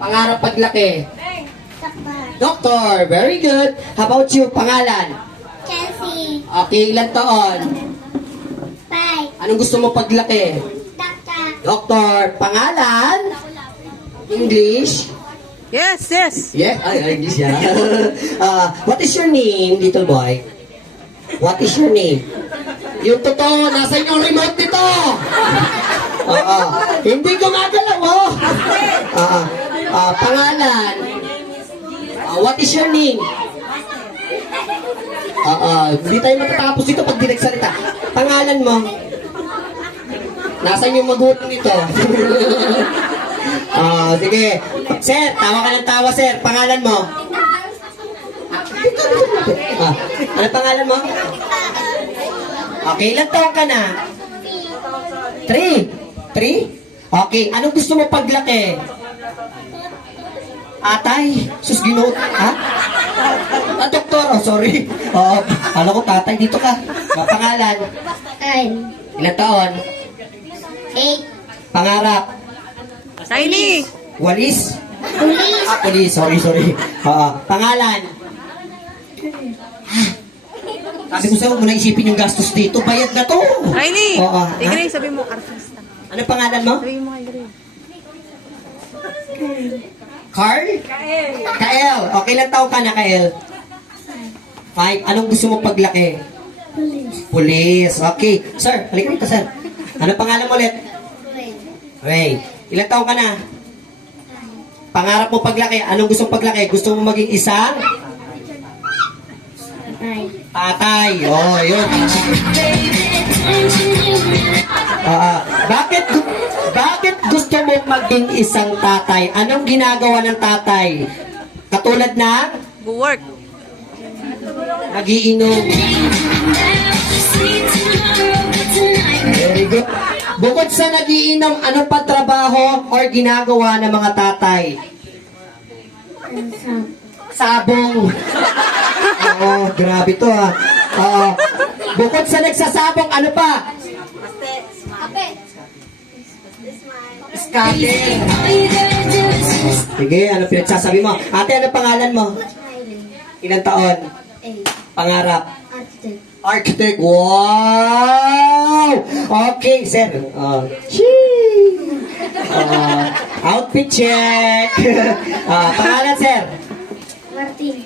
Pangarap paglaki. Doktor. Doktor, very good. How about you? Pangalan? Chelsea. Okay, ilang taon? 5. Anong gusto mo paglaki? Doktor. Doktor, pangalan? English? Yes, yes. Yeah, English yan. What is your name, little boy? What is your name? Yung totoo, nasa yung remote nito? Hindi gumagalaw, oh. Pangalan? What is your name? Hindi tayo matatapos dito pag di nagsalita. Pangalan mo? Nasaan yung magulang nito? Sige. Sir, tawa ka ng tawa, sir. Pangalan mo? Ano pangalan mo? Okay, ilang taon ka na? 3. 3? Okay, anong gusto mo paglaki? Atay? Sus, ginoo. Ha? Doktor, sorry. Alam ko, tatay, dito ka. Pangalan? Ilang taon? 8. Pangarap? Shiny. Walis? Police. Police. Sorry. Pangalan? Sabi ko sa'yo, huwag mo na isipin yung gastos dito. Bayad na to. Shiny. Oo. Kay Grace, sabi mo, artista. Ano pangalan mo? Sabi mo kay Grace. Carl? Kael. Okay, ilang taon ka na, Kael? 5. Anong gusto mo paglaki? Police. Okay. Sir, halika dito, sir. Ano pangalan mo ulit? Ray. Ilang taon ka na? Pangarap mo paglaki. Anong gusto paglaki? Gusto mo maging isang? Tatay. Oh, yun. Bakit gusto mo maging isang tatay? Anong ginagawa ng tatay? Katulad na? Go work. Nagiinom. Very good. Bukod sa nagiinom, ano pa trabaho or ginagawa ng mga tatay? Sabong. Oo, grabe to ha. Bukod sa nagsasabong, ano pa? Skating. Sige, ano pinagsasabi mo? Ate, ano pangalan mo? Ilang taon? Pangarap? Architect. Wow! Okay, sir. Outfit check. Pangalan, sir? Martin.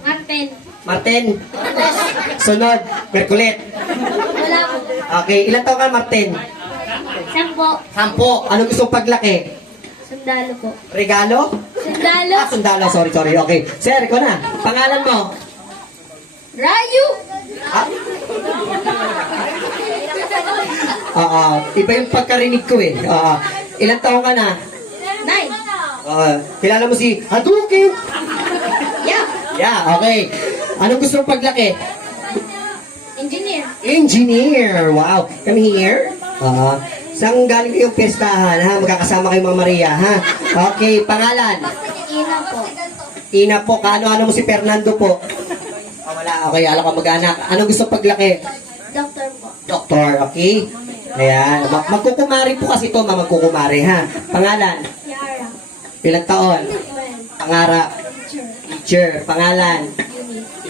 Martin. Martin. Sunod. Merkulit. Wala po. Okay, ilang taon ka, Martin? 10. 10. Ano gusto mong paglaki? Sundalo po. Regalo? Sundalo. Sundalo. Sorry. Okay. Sir, ikaw na. Pangalan mo? Rayu. Iba yung pagkarinig ko eh. Ilang taon ka na? 9. Kilala mo si Hadouken? Yeah. Okay. Anong gusto mong paglaki? Engineer. Engineer. Wow. Come here. Saan galing kayong pestahan, ha? Magkakasama kayong mga Maria, ha? Okay. Pangalan? Ina po. Ina po. Kaano-ano mo si Fernando po? Wala. Okay. Alam ko mag-anak. Anong gusto mong paglaki? Doktor po. Doktor. Okay. Ayan. Magkukumari po kasi ito, magkukumari, ha? Pangalan? Yara. Ilang taon? 12. Pangarap? Teacher. Pangalan?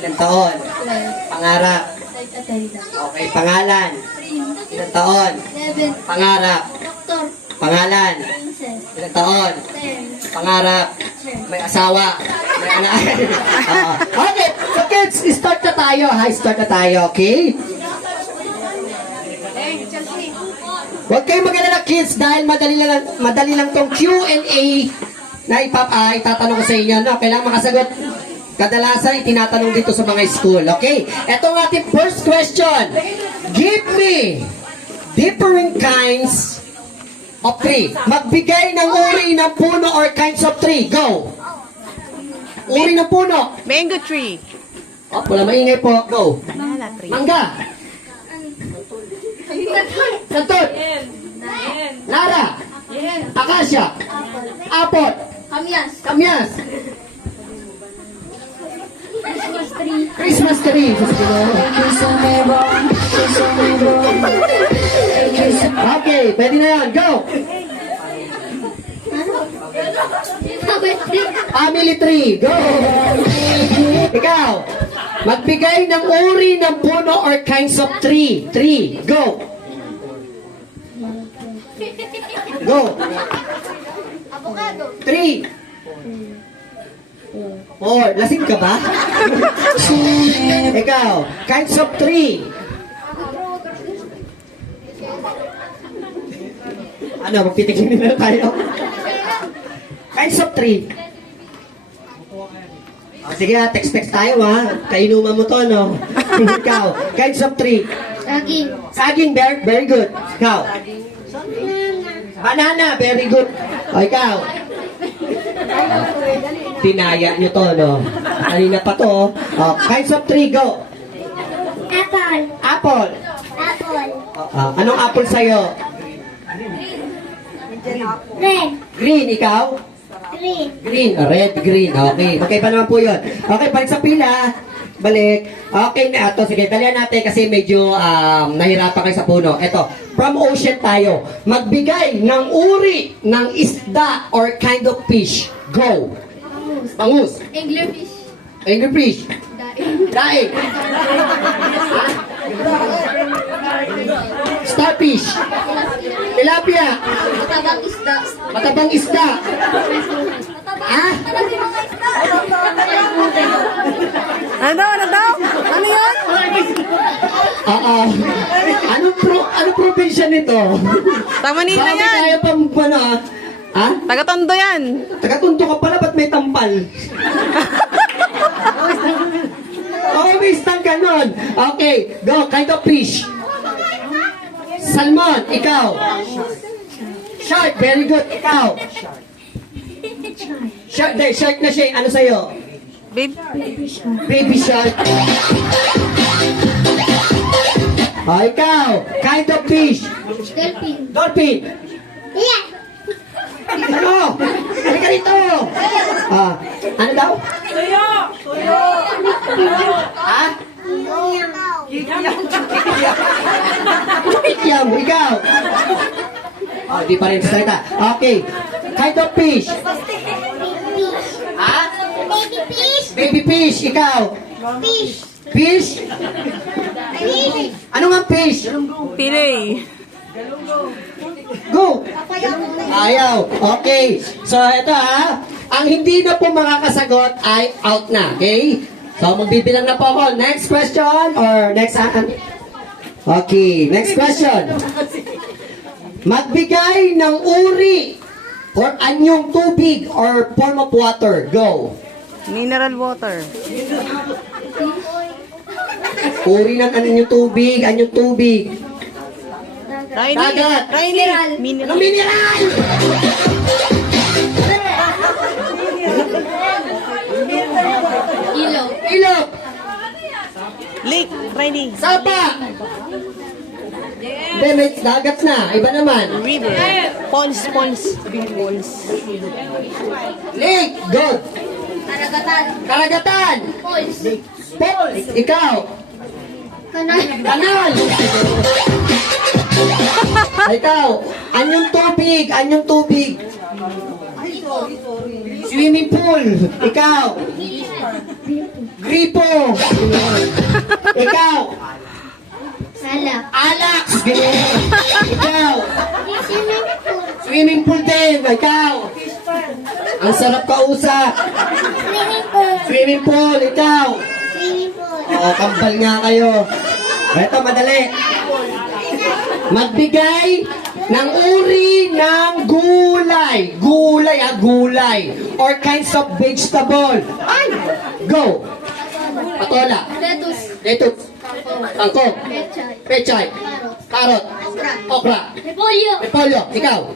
Ilang taon? 12. Pangarap? Attendant. Okay. Pangalan? Ilang taon? 11. Pangarap? Doktor. Pangalan? Princess. Ilang taon? 10. Pangarap? May asawa? May anak? Okay. So kids, start na tayo, ha? Start na tayo, okay? Huwag kayong mag-alala kids dahil madali lang tong Q&A na itatanong ko sa inyo. No? Kailangan makasagot. Kadalasan itinatanong dito sa mga school. Okay? Ito ang ating first question. Give me different kinds of tree. Magbigay ng uri ng puno or kinds of tree. Go! Uri ng puno. Mango tree. Wala maingay po. Go! Banana tree. Mangga. Santot. Nara. Akasya. Apot. Kamyas. Kamyas. Christmas tree. Christmas tree. Okay, pwede na yan. Go! Family tree. Go! Ikaw. Magbigay ng uri ng puno or kinds of tree. Tree. Go. Go. Avocado. Tree. Oh, lasing ka ba? Ikaw. Kinds of tree. Ano, magtitigil na tayo? Kinds of tree. Oh, sige ha, text-text tayo ha. Kainuman mo to, no? Ikaw, kinds of tree. Saging. Saging, very good. Ikaw. Banana, very good. O, ikaw. Tinaya nyo to, no? Kanina pa to, oh. Oh, kinds of tree, go. Apple. Apple. Apple. Anong apple sa'yo? Red. Green, ikaw? Green. Green, red, green. Okay, magkaiba naman po yun. Okay, balik sa pila. Balik. Okay na ito. Sige, dalihan natin kasi medyo nahirapan kayo sa puno. Ito, from ocean tayo. Magbigay ng uri ng isda or kind of fish. Go. Bangus. Anglerfish. Anglerfish. Daing. Starfish. Tilapia. Matabang isda. Matabang isda. Ah? Ano daw? Ano yan? Anong probinsya nito? Sa Manila Bakit yan. kaya pang ano, ha? Taga-Tondo yan. Taga-Tondo ka pala, ba't may tampal? Oh, may stand ka nun. Okay, go, kind of fish. Salmon, ikaw. Shark, very good, ikaw. Shark na siya, ano sa'yo? Babe. Baby shark. Oh, ikaw, kind of fish. Dolphin. Dolphin. Yeah. Ano? Halika rito. Ano daw? Ha? Kikiam, ikaw. Oh, di pa rin salita. Okay. Kind of fish. Ha? Baby fish. Baby fish, ikaw. Fish. Fish? Fish. Ano nga fish? Pili. Go! Ayaw. Okay. So, ito ha. Ang hindi na po makakasagot ay out na. Okay? So, magbibilang na po ako. Next question or next... Okay. Next question. Magbigay ng uri or anyong tubig or form of water. Go. Mineral water. Uri ng anyong tubig, anyong tubig. Dagat. Riley. Anong mineral? Ilog. Ilog. Lake. Riley. Sapa. Hindi, may dagat na. Iba naman. River. Ponds. Ponds. Lake. Good. Karagatan. Karagatan. Falls. Falls. Ikaw. Kanal. Kanal. Ikaw. Anyong tubig. Anyong tubig. Swimming pool. Ikaw. Gripo. Ikaw. Salak. Alex. Ikaw. Swimming pool. Swimming pool din. Ikaw. Ang sarap kausap. Swimming pool. Swimming pool. Ikaw. Swimming pool. Oo, kampal nga kayo. Ito, madali. Magbigay ng uri ng gulay. Gulay. Or kinds of vegetable. Ay! Go! Patola. Lettuce. Lettuce. Tangkong. Pechay. Pechay. Karot. Okra. Repolyo. Repolyo. Ikaw.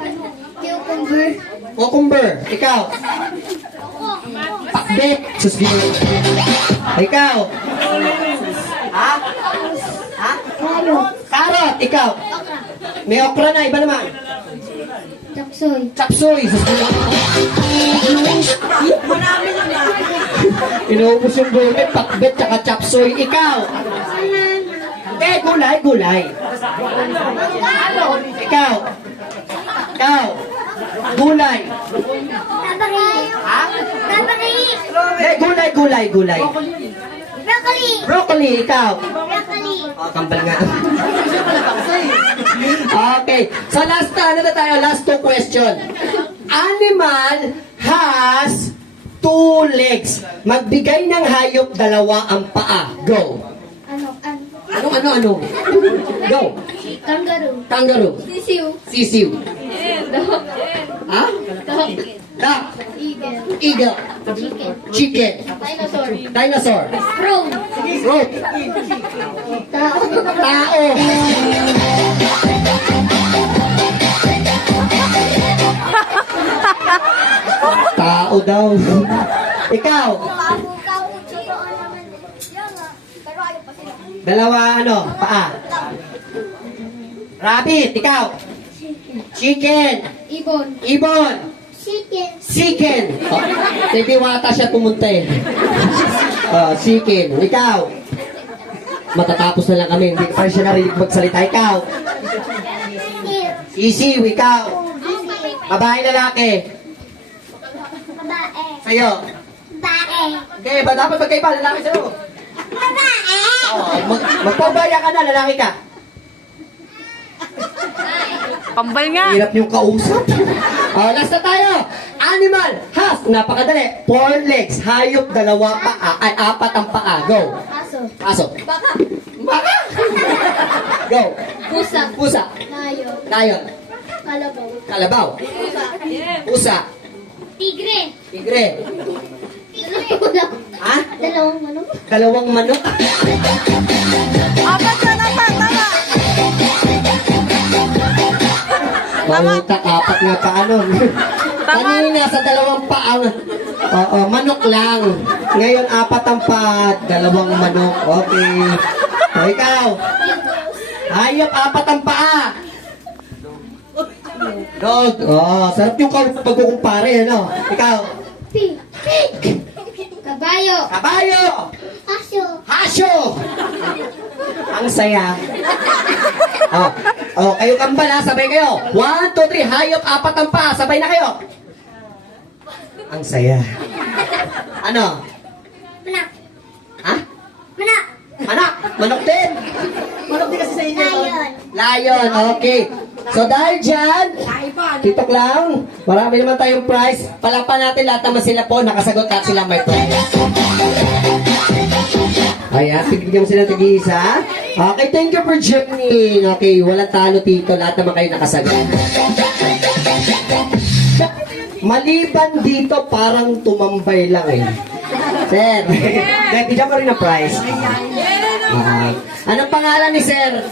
Cucumber. Cucumber. Ikaw. Pakbet. Susbino. Ikaw. Ha? Ha? Karot. Ikaw. Okra. May okra na. Iba naman. Chapsoy. Chapsoy. Susbino. Inuubos yung gulay. Pakbet tsaka chapsoy. Ikaw. Gulay. Ikaw. Gulay. Tabarilyo. Ha? Gulay. Broccoli. Broccoli, ikaw. Broccoli. Oh, kambal nga. Okay. So last last two question. Animal has two legs. Magbigay ng hayop dalawa ang paa. Go. Ano? Go. Kangaroo. Kangaroo. Sisiw. Dog. Ha? Dog. Duck. Eagle. Eagle. Chicken. Dinosaur. Crow. Rope. Tao. Tao. Tao daw. Ikaw. Dalawa paa. Rabbit, ikaw. Chicken. Ibon. Chicken. Oh, hindi wata siya pumunta eh. Oh, chicken. Ikaw. Matatapos na lang kami. Hindi pa siya narinig magsalita. Ikaw. Isiw. Ikaw. Babae, lalaki. Babae. Sa'yo. Babae. Okay, ba dapat magkaiba? Lalaki sa'yo. Babae. Oh, magpabaya ka na, lalaki ka. Kambal nga. Hirap yung kausap. Oh, last na tayo. Animal has, napakadali, 4 legs. Hayop, 2 paa. Ay, 4 ang paa. Go. Aso. Baka. Go. Pusa. Lion. Kalabaw. Pusa. Tigre. Tigre. Ha? Dalawang manok. 2 manok. Apat na naman. Tama. Malutak, 4 nga paa nun. Kanina sa 2 paa. Oo, manok lang. Ngayon 4 ang paa, 2 manok. Okay. O, ikaw. Hayop, 4 ang paa. Dog. Oh, sarap yung pagkukumpare, ano? Ikaw. Pig. Kabayo. Kabayo. Aso. Hasyo. Ang saya. Kayo kambal ha, sabay kayo. 1, 2, 3, hayop, 4 ang paa. Sabay na kayo. Ang saya. Ano? Manak. Ha? Manak. Anak, manok din. Manok din kasi sa inyo. Lion. Lion, okay. So dahil dyan, titok lang, marami naman tayong prize. Palapan natin lahat naman sila po, nakasagot at sila may prize. Ayan, bigyan mo sila tag-iisa. Okay, thank you for joining. Okay, walang talo dito, lahat naman kayo nakasagot. Maliban dito, parang tumambay lang eh. Sir, bigyan ko rin ang prize. Anong pangalan ni Sir?